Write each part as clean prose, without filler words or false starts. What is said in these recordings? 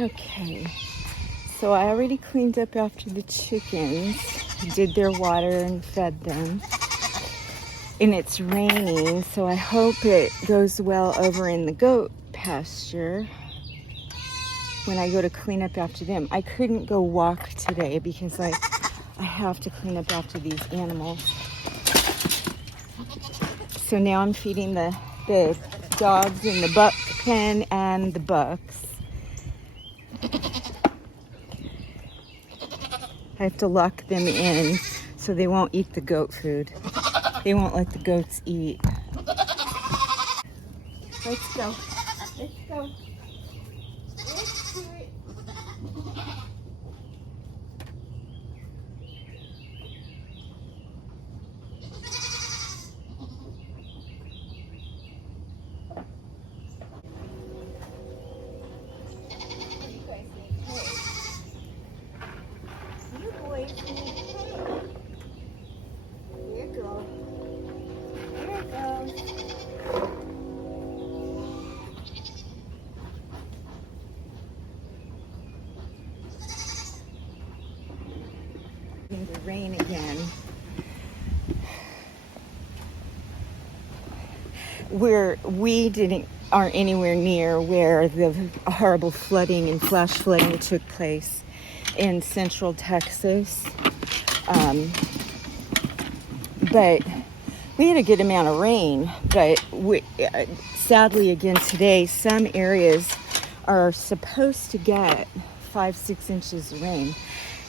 Okay, so I already cleaned up after the chickens, did their water and fed them. And it's raining, so I hope it goes well over in the goat pasture when I go to clean up after them. I couldn't go walk today because I have to clean up after these animals. So now I'm feeding the dogs in the buck pen and the bucks. I have to lock them in so they won't eat the goat food. They won't let the goats eat. Let's go. Let's go. Let's do it. You boys need hay. Here you go. Here it goes. It's rain again. We aren't anywhere near where the horrible flooding and flash flooding took place in central Texas. But we had a good amount of rain, but sadly again today, some areas are supposed to get 5-6 inches of rain.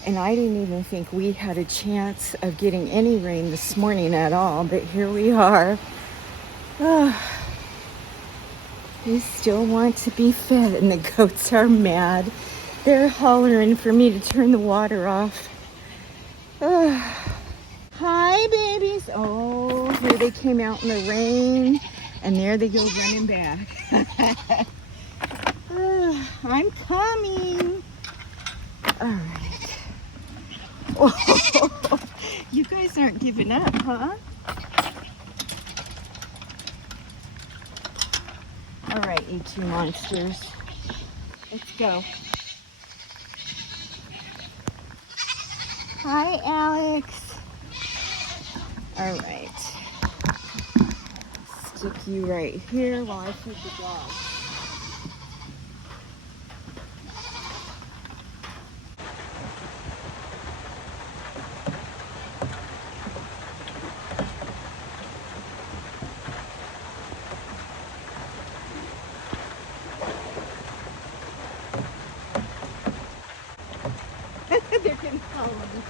And I didn't even think we had a chance of getting any rain this morning at all, but here we are. They still want to be fed, and the goats are mad. They're hollering for me to turn the water off. Hi, babies. Oh, here they came out in the rain, and there they go running back. I'm coming. All right. Oh, you guys aren't giving up, huh? All right, you two monsters. Let's go. Hi, Alex. All right. Stick you right here while I feed the dog. They're gonna follow me.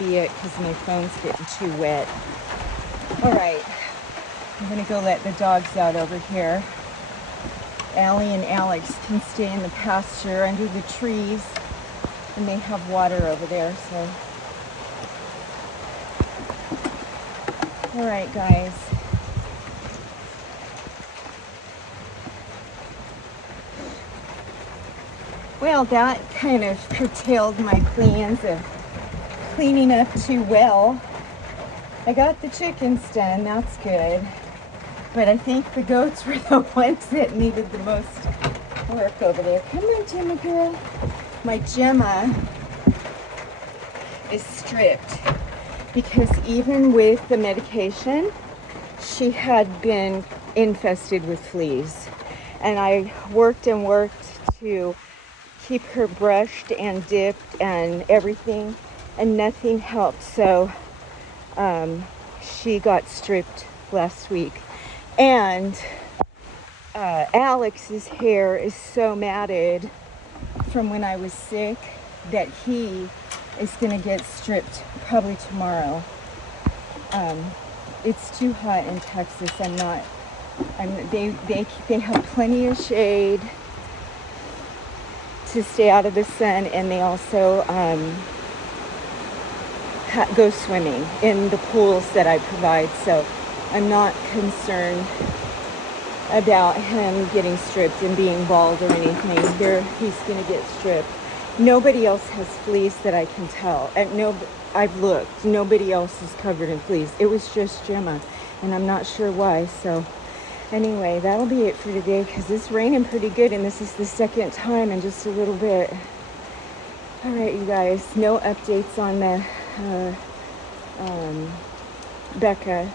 Be it because my phone's getting too wet. All right, I'm gonna go let the dogs out over here. Allie and Alex can stay in the pasture under the trees, and they have water over there. So, all right, guys. Well, that kind of curtailed my plans of cleaning up too well. I got the chickens done, that's good. But I think the goats were the ones that needed the most work over there. Come on, Gemma girl. My Gemma is stripped because even with the medication, she had been infested with fleas. And I worked and worked to keep her brushed and dipped and everything, and nothing helped. So she got stripped last week. And Alex's hair is so matted from when I was sick that he is gonna get stripped probably tomorrow. It's too hot in Texas. They have plenty of shade to stay out of the sun, and they also go swimming in the pools that I provide. So I'm not concerned about him getting stripped and being bald or anything. He's gonna get stripped. Nobody else has fleece that I can tell. I've looked. Nobody else is covered in fleece. It was just Gemma, and I'm not sure why. So anyway, that'll be it for today, because it's raining pretty good, and this is the second time in just a little bit. All right, you guys, no updates on the Becca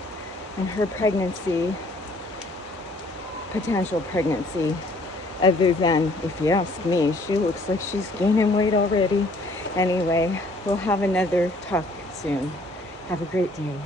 and her pregnancy, potential pregnancy, other than, if you ask me, she looks like she's gaining weight already. Anyway, we'll have another talk soon. Have a great day.